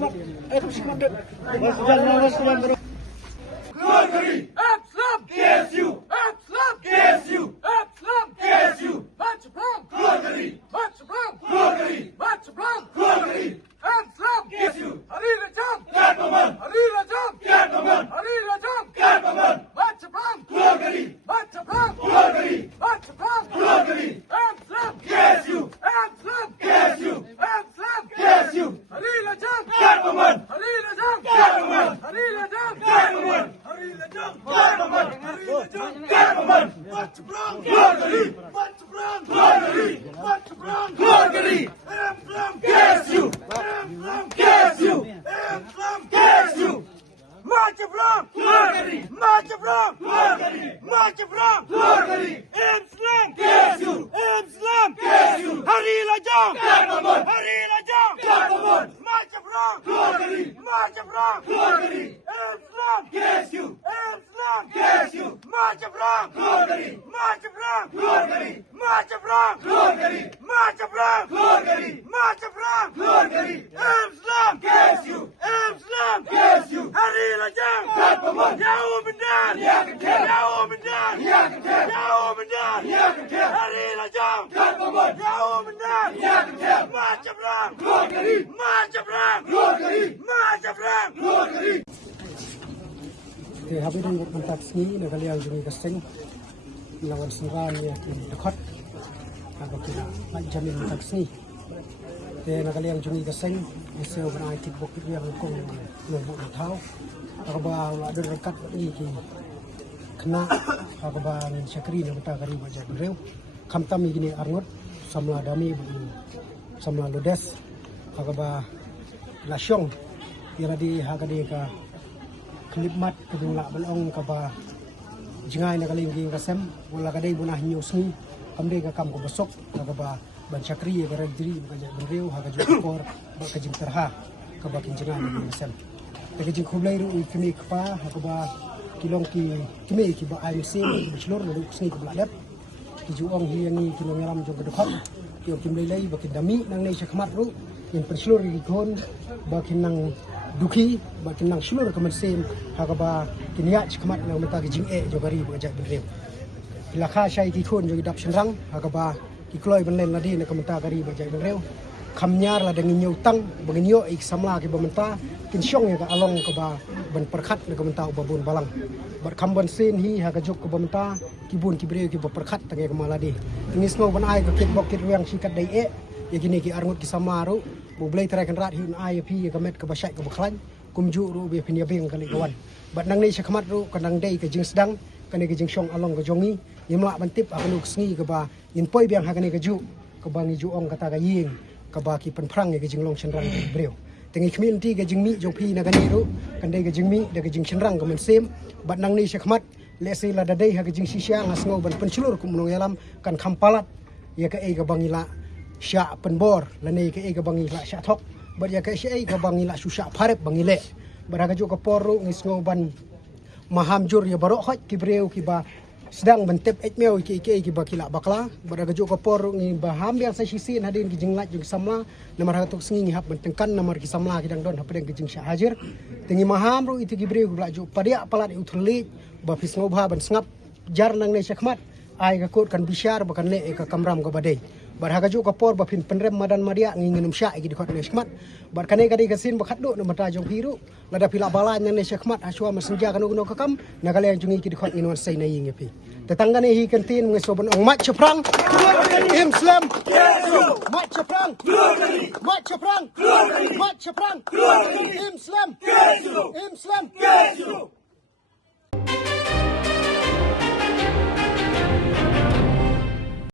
Schmat. Abslam! KSU! Abslam! KSU! Abslam! KSU! March Brown! March Brown! March Brown! Abslam! KSU! Hari Rajam! Hari Rajam! Hari Rajam! March Brown! March Brown! March Brown! Abslam! KSU! Abslam! KSU! Abslam! KSU! Hari Rajam! Hari Rajam! Hari Rajam! Hari Rajam! March Brown! March Brown! March Brown! Abslam! KSU! Abslam! KSU! Abslam! KSU! March Brown! March Brown! March Brown! Abslam! KSU! Abslam! KSU! Hari Rajam! Hari Rajam! March Brown! March Brown! Abslam! KSU! Abslam! KSU! March Brown! March Brown! March Brown! March Brown! March Brown! Abslam! KSU! Abslam! KSU! Hari Rajam! Jauh benar! Jauh benar! Jauh benar! Hari Rajam! Jauh benar! March Brown! March Brown! March Brown! Habis mentak sini nak kalian jadi keseng lawan seran ya dekat apa kita jamin mentak sini nak kalian jadi keseng hasil berai kit bukit yang kong lembut tahu apa ada dekat ini kena apa ngin syakri nak kita kari baca bereu kam tami gini arngot samla dami samla lodes apa lasyong yang di hagadi ka klip mat kedung lak balong ka ba jingai na kaling gi kasem wala kadai bunah nyusni kamde ka kam ko besok ka ba ban chakri ka rajri ka bereu ha ka jukor ba ka jing terha ka ba kin jingai ni kasem ka jing khublai ru kini kpa ha ka ba kilong kimi ki ba ai sim bislor lu sni ka bladap ki juong hi ni kilong yaram jong ka dekat ki kim lei ba kin dami nang nei sakmat ru yang perslor gi kon ba kin nang duki bakin nang seluruh kementerian hakaba kiniat kemat nang mata jing jogari bajak bereu ilakha syai ki thon jogi dap senrang hakaba ki kloi benlen ladi na kementa gari bajak bereu khamnyar la dengan nyutang benginyo ik samla ki bamenta kin syong ya ka along ka ba ban perkhat na kementa ubabun balang bar khamban sin hi hakajuk ka bamenta ki bun ki bereu ki ba perkhat tangai kemaladi tingis no ban ai ka kit bokit yang sikat dai ya gini ki arngut ki samaru bublai terakan rat hin IAP ka met ka basyai ka baklan kumju ru be pinya beng kali kawan bat nang nei sakmat ru kanang dei ka jing sedang kane ka jing syong along ka jongi nimla bantip akanu sngi ka ba yin poi beng ha kane ka ju ka bangi ju ong kata ka ying ka ba ki penprang ka jing long chenrang ka breu tengi community ka jing mi jong pi na kane ru kan dei ka jing mi da ka jing chenrang ka men sem bat nang nei sakmat lesi la da dei ha ka jing sisya ngasngo ban pencelur kumnong yalam kan khampalat ya ka ka bangila sya penbor lani ke ga bangi la sya thok bar ya ke sya ga bangi la susya pharep bangi le baraga jo ka poru ngisngo ban maham jur ya barok hot ki breu ki ba sedang bentep etmeu ki ba kila bakla baraga jo ka poru ngi baham yang sa sisin hadin ki jinglat jung samla namar hatok singi hap bentengkan namar ki samla ki dang don hapedeng ki jing sya hajar tengi maham ru itu ki breu bla jo padia palat uthli ba fisngo bha ban sngap jar nang ne sakmat ai ka kot kan bisyar bakan le ka kamram ka badai bar hagaju ka por ba pin penrem madan madia nginginum sya gi dikot ne sakmat bar kane kadi kasin ba khatdo na mata jong piru lada pila balan ne sakmat aswa masenja kan uno ka kam na kale jungi ki dikot inwan sai na ying pi tetangga ne hi kantin ngesoban ong mat chaprang Islam mat chaprang mat chaprang mat chaprang Islam